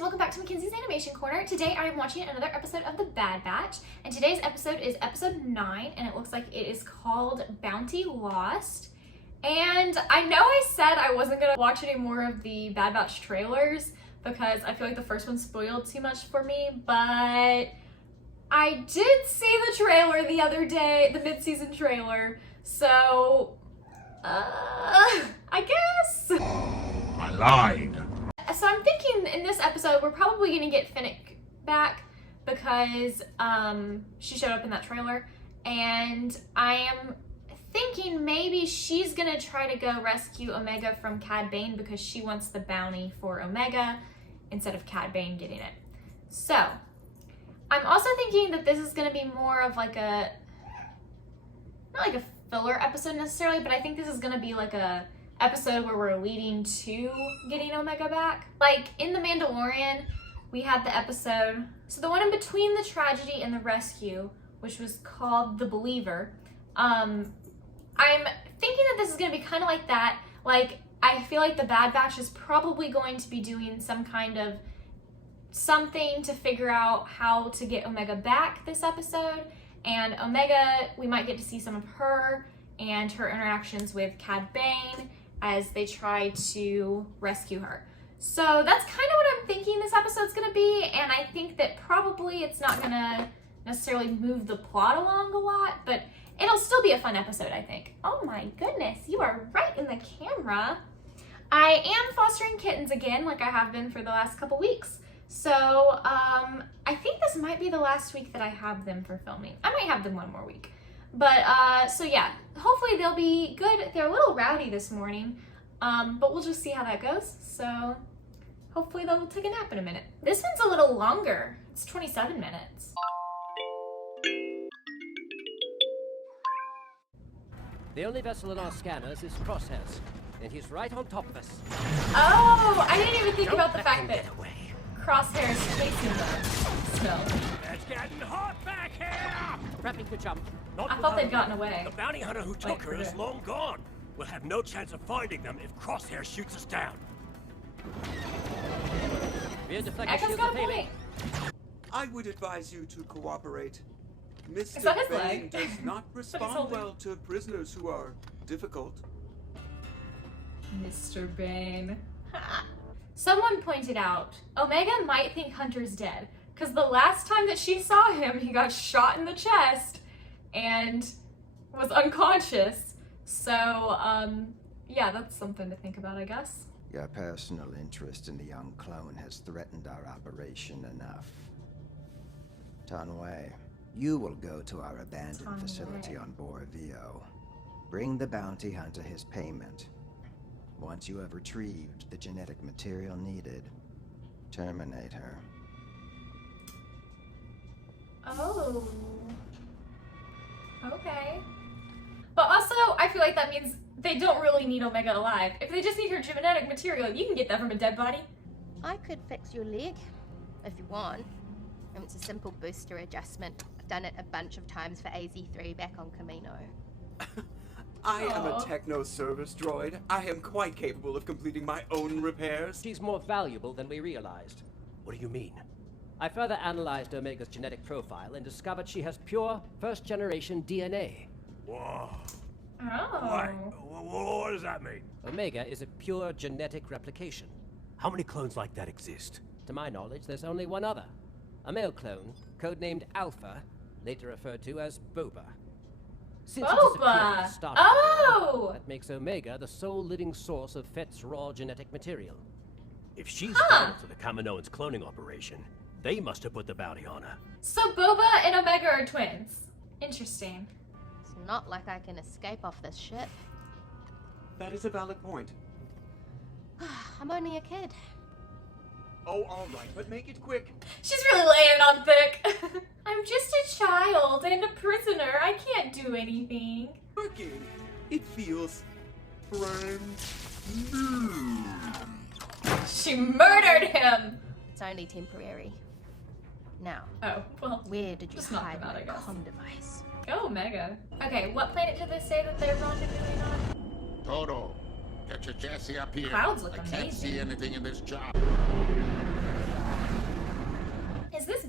welcome back to Mackenzie's Animation Corner. Today I am watching another episode of The Bad Batch, and today's episode is episode 9, and it looks like it is called Bounty Lost. And I know I said I wasn't going to watch any more of the Bad Batch trailers because I feel like the first one spoiled too much for me, but I did see the trailer the other day, the mid-season trailer, so I guess. I lied. So I'm thinking in this episode we're probably going to get Finnick back because she showed up in that trailer, and I am thinking maybe she's going to try to go rescue Omega from Cad Bane because she wants the bounty for Omega instead of Cad Bane getting it. So I'm also thinking that this is going to be more of like a, not like a filler episode necessarily, but I think this is going to be like a episode where we're leading to getting Omega back. Like in The Mandalorian, we had the episode, so the one in between the tragedy and the rescue, which was called The Believer. I'm thinking that this is going to be kind of like that. Like, I feel like the Bad Batch is probably going to be doing some kind of something to figure out how to get Omega back this episode. And Omega, we might get to see some of her and her interactions with Cad Bane as they try to rescue her. So that's kind of what I'm thinking this episode's gonna be, and I think that probably it's not gonna necessarily move the plot along a lot, but it'll still be a fun episode, I think. Oh my goodness, you are right in the camera. I am fostering kittens again, like I have been for the last couple weeks. So I think this might be the last week that I have them for filming. I might have them one more week. But, so yeah, hopefully they'll be good. They're a little rowdy this morning, but we'll just see how that goes. So hopefully they'll take a nap in a minute. This one's a little longer. It's 27 minutes. The only vessel in our scanners is Crosshairs, and he's right on top of us. Oh, I didn't even think about the fact that Get away. Crosshair's facing them still. It's getting hot back here! Prepping for jump. I thought they'd gotten away. The bounty hunter who took her is long gone. We'll have no chance of finding them if Crosshair shoots us down. Rear deflector Echo's shields got are a failing. point. I would advise you to cooperate. It's not his Mr. Bane leg. does not But he's respond holding. well to prisoners who are difficult. Mr. Bane. Someone pointed out, Omega might think Hunter's dead, because the last time that she saw him, he got shot in the chest and was unconscious. So, yeah, that's something to think about, I guess. Your personal interest in the young clone has threatened our operation enough. Tanway, you will go to our abandoned facility on Boravio. Bring the bounty hunter his payment. Once you have retrieved the genetic material needed, terminate her. Oh. Okay. But also, I feel like that means they don't really need Omega alive. If they just need her genetic material, you can get that from a dead body. I could fix your leg, if you want. And it's a simple booster adjustment. I've done it a bunch of times for AZ3 back on Camino. I am Aw. a techno service droid. I am quite capable of completing my own repairs. She's more valuable than we realized. What do you mean? I further analyzed Omega's genetic profile and discovered she has pure first-generation DNA. Whoa. Oh. What does that mean? Omega is a pure genetic replication. How many clones like that exist? To my knowledge, there's only one other. A male clone, codenamed Alpha, later referred to as Boba. Since he disappeared at the Boba! start of the war, Oh! that makes Omega the sole living source of Fett's raw genetic material. If she's Huh. vital to the Kaminoans' cloning operation, they must have put the bounty on her. So Boba and Omega are twins. Interesting. It's not like I can escape off this ship. That is a valid point. I'm only a kid. Oh, all right, but make it quick. She's really laying it on thick. I'm just a child and a prisoner. I can't do anything. Working. It feels brand new. She murdered him. It's only temporary. Now, Oh, well, where did you Just knock hide him out, my I guess. comm device? go Omega. Okay, what planet did they say that they're rendezvousing on? Toto, get your Jesse up here. Clouds look I can't amazing. see anything in this job.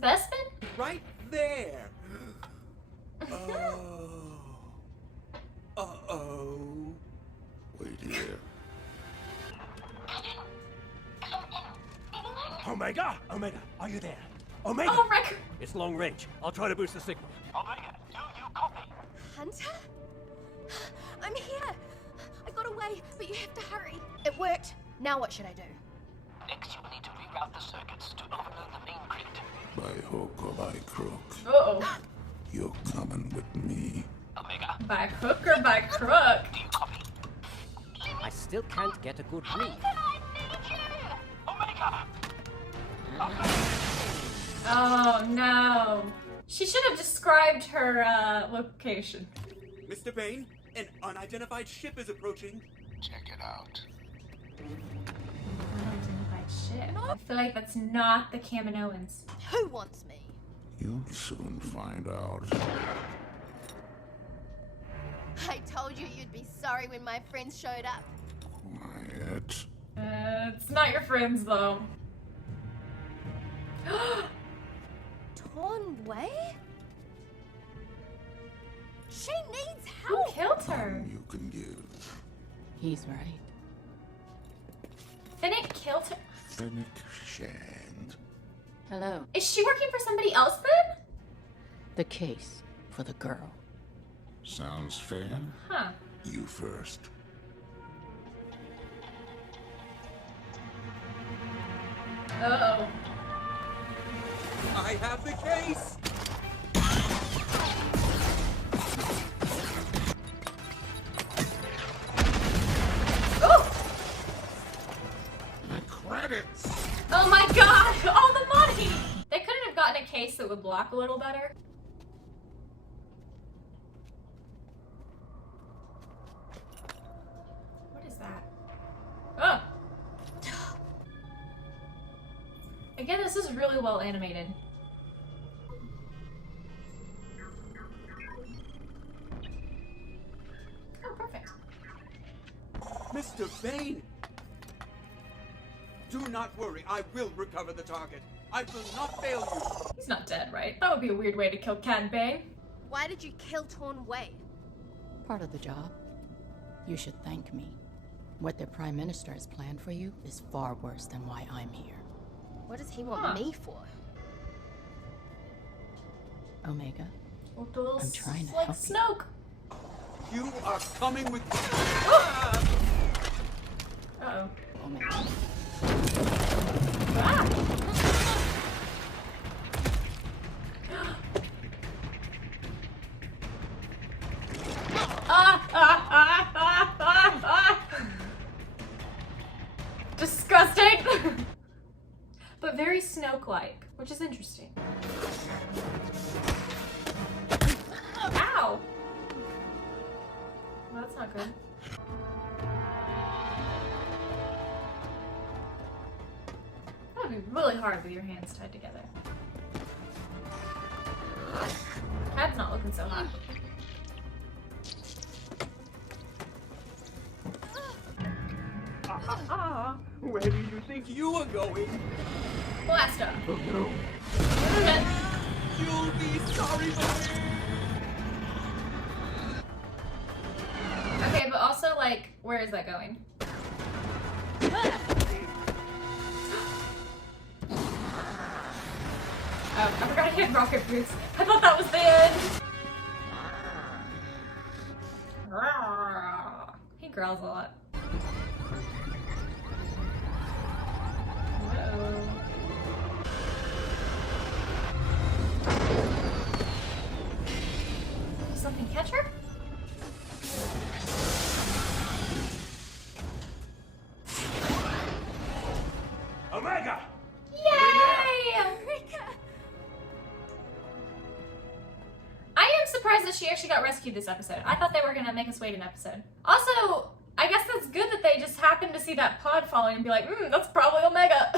Bespin? Right there. Oh. Uh-oh. Wait here. Omega! Omega, are you there? Omega! Oh, Rick! It's long range. I'll try to boost the signal. Omega, do you copy? Hunter? I'm here. I got away, but you have to hurry. It worked. Now what should I do? Next, you will need to reroute the circuits to overload the main grid. By hook or by crook, Uh-oh. you're coming with me. Omega, By hook or by crook? do you copy? I still can't get a good read. Omega! Oh, no. She should have described her, location. Mr. Bane, an unidentified ship is approaching. Check it out. Unidentified ship. I feel like that's not the Kaminoans. Who wants me? You'll soon find out. I told you you'd be sorry when my friends showed up. Quiet. It's not your friends, though. Torn Way? She needs Who help! killed her? You can give. He's right. Finnick killed her? Fennec Shand. Hello. Is she working for somebody else, then? The case for the girl. Sounds fair? Huh. You first. Uh-oh. I have the case. Oh! My credits! Oh my god! All the money! They couldn't have gotten a case that would block a little better. What is that? Oh! Again, this is really well animated. Oh, perfect. Mr. Bane! Do not worry, I will recover the target. I will not fail you. He's not dead, right? That would be a weird way to kill Cad Bane. Why did you kill Torn Way? Part of the job. You should thank me. What the Prime Minister has planned for you is far worse than why I'm here. What does he want Huh. me for? Omega, Looked a little I'm trying to like help you. Snoke. You are coming with me. Uh-oh. Omega. Ah! Disgusting! But very Snoke-like, which is interesting. Ow! Well, that's not good. That would be really hard with your hands tied together. Cad's not looking so hot. Where do you think you are going? Blast up. Oh no. You'll be sorry for me. Okay, but also, like, where is that going? Oh, I forgot he had rocket boots. I thought that was the end. He growls a lot. Uh-oh. Did something catch her? Omega! Yay! I am surprised that she actually got rescued this episode. I thought they were gonna make us wait an episode. Also, I guess that's good that they just happened to see that pod falling and be like, that's probably Omega.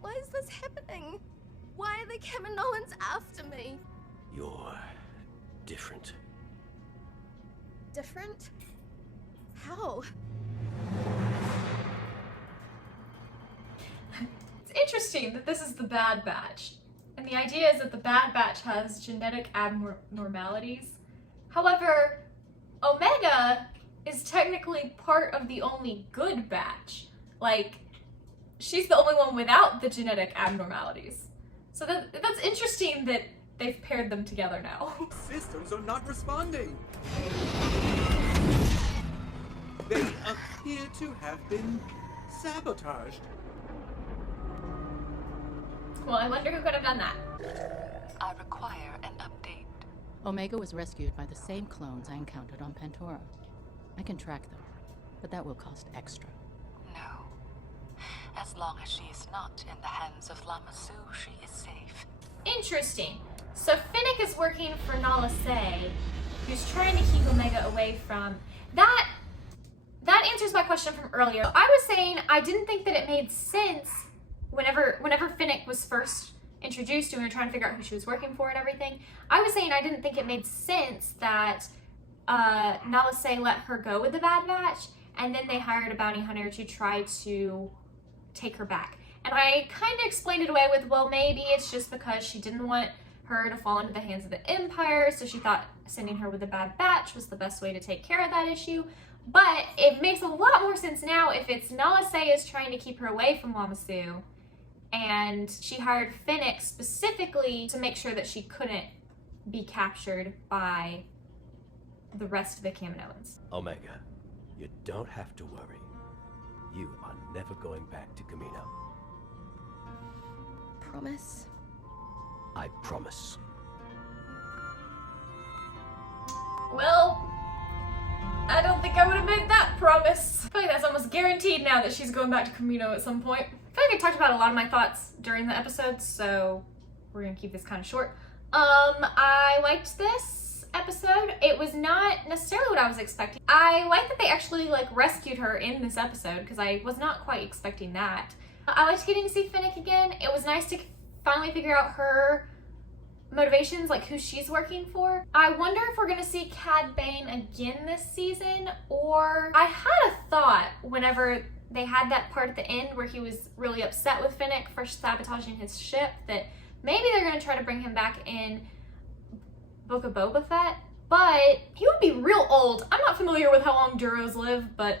Why is this happening? Why are the Kaminolans after me? You're different. Different? How? It's interesting that this is the Bad Batch. And the idea is that the Bad Batch has genetic abnormalities. However, Omega is technically part of the only good batch. Like, she's the only one without the genetic abnormalities. So that's interesting that they've paired them together now. Systems are not responding. They appear to have been sabotaged. Well, I wonder who could have done that. I require an update. Omega was rescued by the same clones I encountered on Pantora. I can track them, but that will cost extra. No. As long as she is not in the hands of Lama Su, she is safe. Interesting. So Finnick is working for Nala Se, who's trying to keep Omega away from that. That answers my question from earlier. I was saying I didn't think that it made sense whenever Finnick was first introduced and we were trying to figure out who she was working for and everything. I was saying I didn't think it made sense that Nala Se let her go with the Bad Batch, and then they hired a bounty hunter to try to take her back. And I kind of explained it away with, well, maybe it's just because she didn't want her to fall into the hands of the Empire, so she thought sending her with the Bad Batch was the best way to take care of that issue. But it makes a lot more sense now if it's Nala Se is trying to keep her away from Lama Su, and she hired Finnick specifically to make sure that she couldn't be captured by the rest of the Kaminoans. Omega, you don't have to worry. You are never going back to Kamino. Promise? I promise. Well, I don't think I would have made that promise. I feel like that's almost guaranteed now that she's going back to Kamino at some point. I feel like I talked about a lot of my thoughts during the episode, so we're gonna keep this kind of short. I liked this episode. It was not necessarily what I was expecting. I like that they actually rescued her in this episode, because I was not quite expecting that. I liked getting to see Finnick again. It was nice to finally figure out her motivations, like who she's working for. I wonder if we're gonna see Cad Bane again this season, or I had a thought whenever they had that part at the end where he was really upset with Finnick for sabotaging his ship, that maybe they're gonna try to bring him back in Book of Boba Fett, but he would be real old. I'm not familiar with how long Duros live, but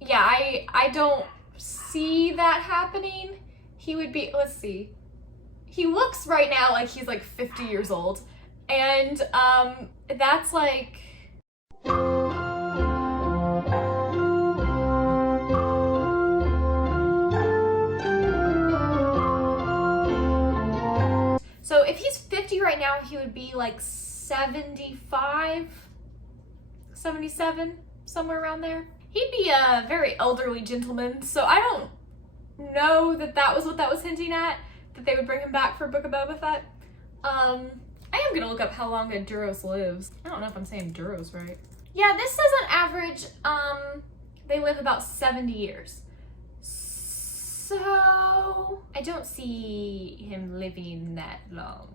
yeah, I don't see that happening. He would be, let's see, he looks right now like he's 50 years old, and that's so if he's 50 right now, he would be 75, 77, somewhere around there. He'd be a very elderly gentleman, so I don't know that was what that was hinting at, that they would bring him back for Book of Boba Fett. I am gonna look up how long a Duros lives. I don't know if I'm saying Duros right. Yeah, this says on average, they live about 70 years. So I don't see him living that long.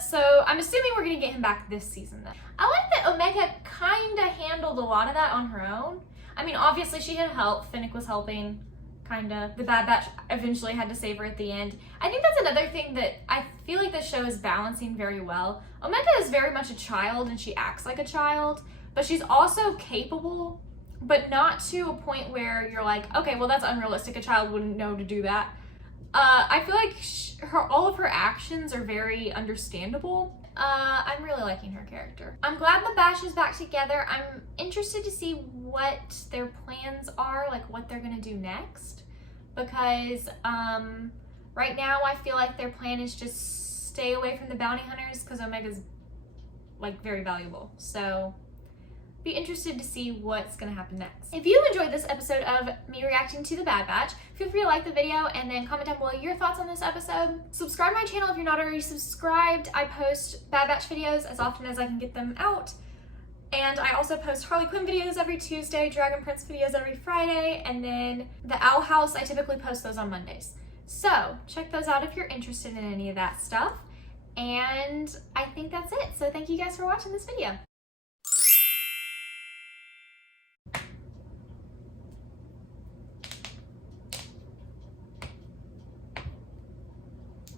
So I'm assuming we're gonna get him back this season then. I like that Omega kinda handled a lot of that on her own. I mean, obviously she had help. Finnick was helping, kinda. The Bad Batch eventually had to save her at the end. I think that's another thing that I feel like this show is balancing very well. Omega is very much a child and she acts like a child, but she's also capable, but not to a point where you're like, okay, well that's unrealistic. A child wouldn't know to do that. I feel like all of her actions are very understandable. I'm really liking her character. I'm glad the Bash is back together. I'm interested to see what their plans are, what they're gonna do next. Because right now I feel like their plan is just stay away from the bounty hunters because Omega's very valuable. So be interested to see what's gonna happen next. If you enjoyed this episode of me reacting to the Bad Batch, feel free to like the video and then comment down below your thoughts on this episode. Subscribe to my channel if you're not already subscribed. I post Bad Batch videos as often as I can get them out. And I also post Harley Quinn videos every Tuesday, Dragon Prince videos every Friday, and then the Owl House, I typically post those on Mondays. So check those out if you're interested in any of that stuff. And I think that's it. So thank you guys for watching this video.